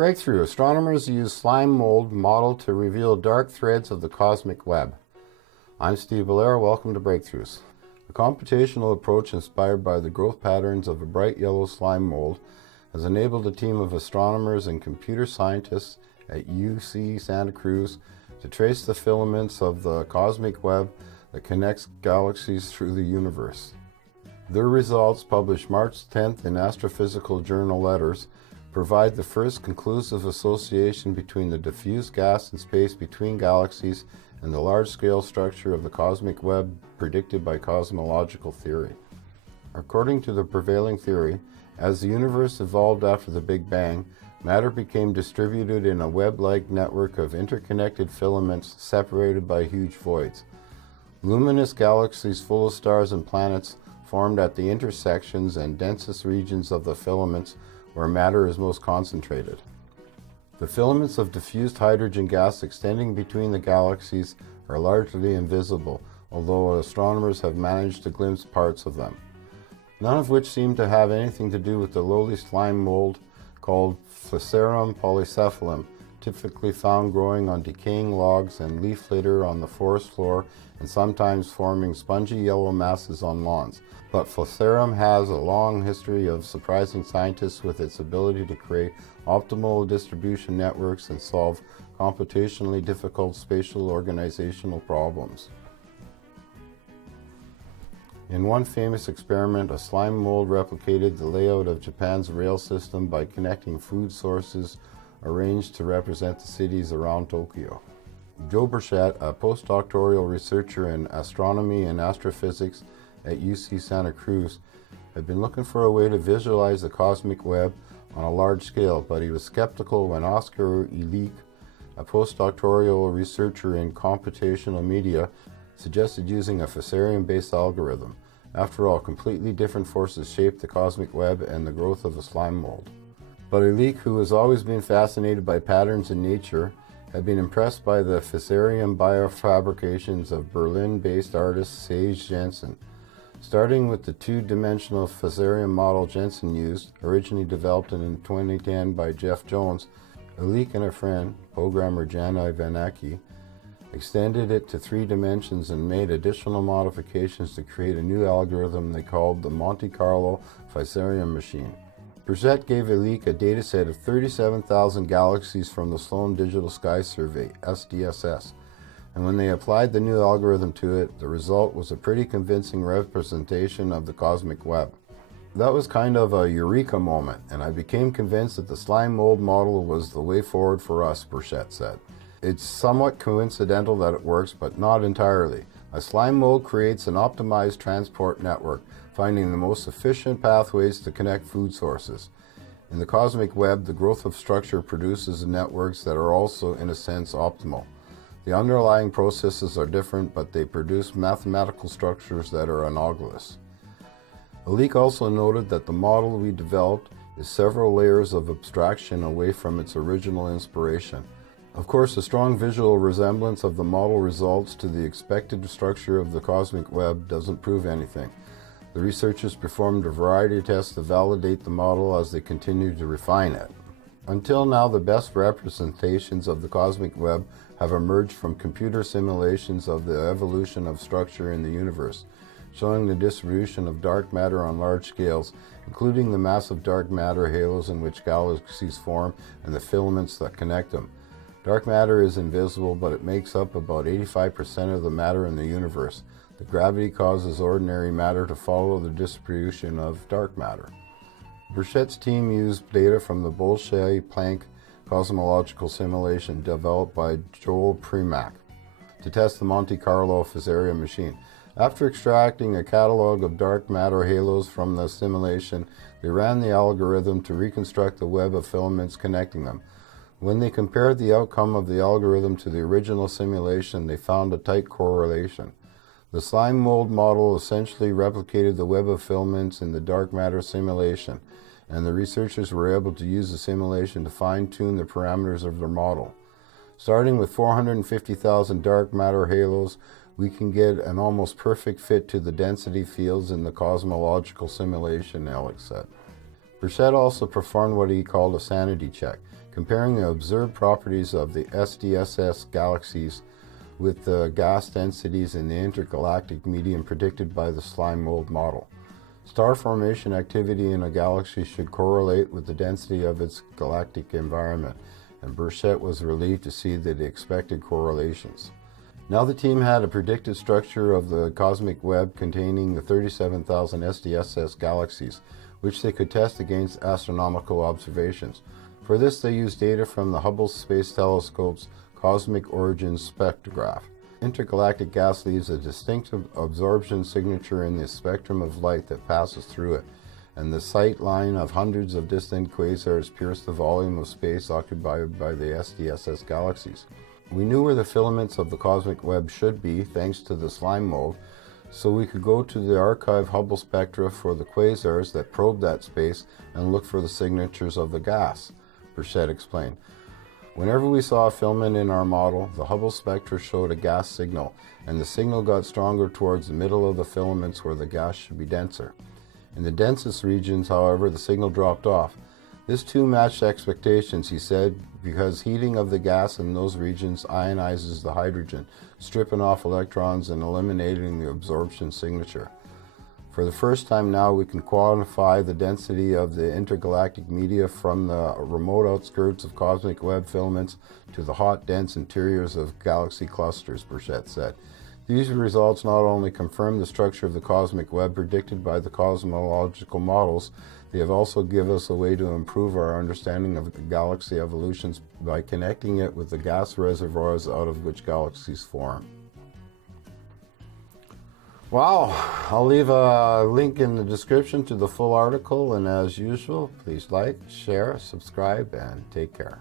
Breakthrough. Astronomers use slime mold model to reveal dark threads of the cosmic web. I'm Steve Valera. Welcome to Breakthroughs. A computational approach inspired by the growth patterns of a bright yellow slime mold has enabled a team of astronomers and computer scientists at UC Santa Cruz to trace the filaments of the cosmic web that connects galaxies through the universe. Their results, published March 10th in Astrophysical Journal Letters, provide the first conclusive association between the diffuse gas and space between galaxies and the large-scale structure of the cosmic web predicted by cosmological theory. According to the prevailing theory, as the universe evolved after the Big Bang, matter became distributed in a web-like network of interconnected filaments separated by huge voids. Luminous galaxies full of stars and planets formed at the intersections and densest regions of the filaments where matter is most concentrated. The filaments of diffused hydrogen gas extending between the galaxies are largely invisible, although astronomers have managed to glimpse parts of them, none of which seem to have anything to do with the lowly slime mold called Fusarium polycephalum, typically found growing on decaying logs and leaf litter on the forest floor and sometimes forming spongy yellow masses on lawns. But Fusarium has a long history of surprising scientists with its ability to create optimal distribution networks and solve computationally difficult spatial organizational problems. In one famous experiment, a slime mold replicated the layout of Japan's rail system by connecting food sources arranged to represent the cities around Tokyo. Joe Burchett, a postdoctoral researcher in astronomy and astrophysics at UC Santa Cruz, had been looking for a way to visualize the cosmic web on a large scale, but he was skeptical when Oscar Illich, a postdoctoral researcher in computational media, suggested using a Fusarium-based algorithm. After all, completely different forces shaped the cosmic web and the growth of the slime mold. But Illich, who has always been fascinated by patterns in nature, had been impressed by the Fusarium biofabrications of Berlin-based artist Sage Jensen. Starting with the two-dimensional Fusarium model Jensen used, originally developed in 2010 by Jeff Jones, Illich and a friend, programmer Jana Ivanaki, extended it to 3 dimensions and made additional modifications to create a new algorithm they called the Monte Carlo Fusarium machine. Burchett gave Illich a dataset of 37,000 galaxies from the Sloan Digital Sky Survey, SDSS, and when they applied the new algorithm to it, the result was a pretty convincing representation of the cosmic web. That was kind of a eureka moment, and I became convinced that the slime mold model was the way forward for us, Burchett said. It's somewhat coincidental that it works, but not entirely. A slime mold creates an optimized transport network, finding the most efficient pathways to connect food sources. In the cosmic web, the growth of structure produces networks that are also, in a sense, optimal. The underlying processes are different, but they produce mathematical structures that are analogous. Illich also noted that the model we developed is several layers of abstraction away from its original inspiration. Of course, a strong visual resemblance of the model results to the expected structure of the cosmic web doesn't prove anything. The researchers performed a variety of tests to validate the model as they continued to refine it. Until now, the best representations of the cosmic web have emerged from computer simulations of the evolution of structure in the universe, showing the distribution of dark matter on large scales, including the massive dark matter halos in which galaxies form and the filaments that connect them. Dark matter is invisible, but it makes up about 85% of the matter in the universe. The gravity causes ordinary matter to follow the distribution of dark matter. Burchett's team used data from the Bolshoi-Planck cosmological simulation developed by Joel Primack to test the Monte Carlo Fusarium machine. After extracting a catalog of dark matter halos from the simulation, they ran the algorithm to reconstruct the web of filaments connecting them. When they compared the outcome of the algorithm to the original simulation, they found a tight correlation. The slime mold model essentially replicated the web of filaments in the dark matter simulation, and the researchers were able to use the simulation to fine-tune the parameters of their model. Starting with 450,000 dark matter halos, we can get an almost perfect fit to the density fields in the cosmological simulation, Alex said. Burchett also performed what he called a sanity check. comparing the observed properties of the SDSS galaxies with the gas densities in the intergalactic medium predicted by the slime mold model. Star formation activity in a galaxy should correlate with the density of its galactic environment, and Burchett was relieved to see the expected correlations. Now the team had a predicted structure of the cosmic web containing the 37,000 SDSS galaxies, which they could test against astronomical observations. For this, they used data from the Hubble Space Telescope's Cosmic Origins spectrograph. Intergalactic gas leaves a distinctive absorption signature in the spectrum of light that passes through it, and the sight line of hundreds of distant quasars pierced the volume of space occupied by the SDSS galaxies. We knew where the filaments of the cosmic web should be, thanks to the slime mold, so we could go to the archive Hubble spectra for the quasars that probe that space and look for the signatures of the gas, Burchett explained. Whenever we saw a filament in our model, the Hubble spectra showed a gas signal, and the signal got stronger towards the middle of the filaments where the gas should be denser. In the densest regions, however, the signal dropped off. This too matched expectations, he said, because heating of the gas in those regions ionizes the hydrogen, stripping off electrons and eliminating the absorption signature. For the first time now, we can quantify the density of the intergalactic media from the remote outskirts of cosmic web filaments to the hot, dense interiors of galaxy clusters, Burchett said. These results not only confirm the structure of the cosmic web predicted by the cosmological models, they have also given us a way to improve our understanding of the galaxy evolutions by connecting it with the gas reservoirs out of which galaxies form. Wow, I'll leave a link in the description to the full article, and as usual, please like, share, subscribe, and take care.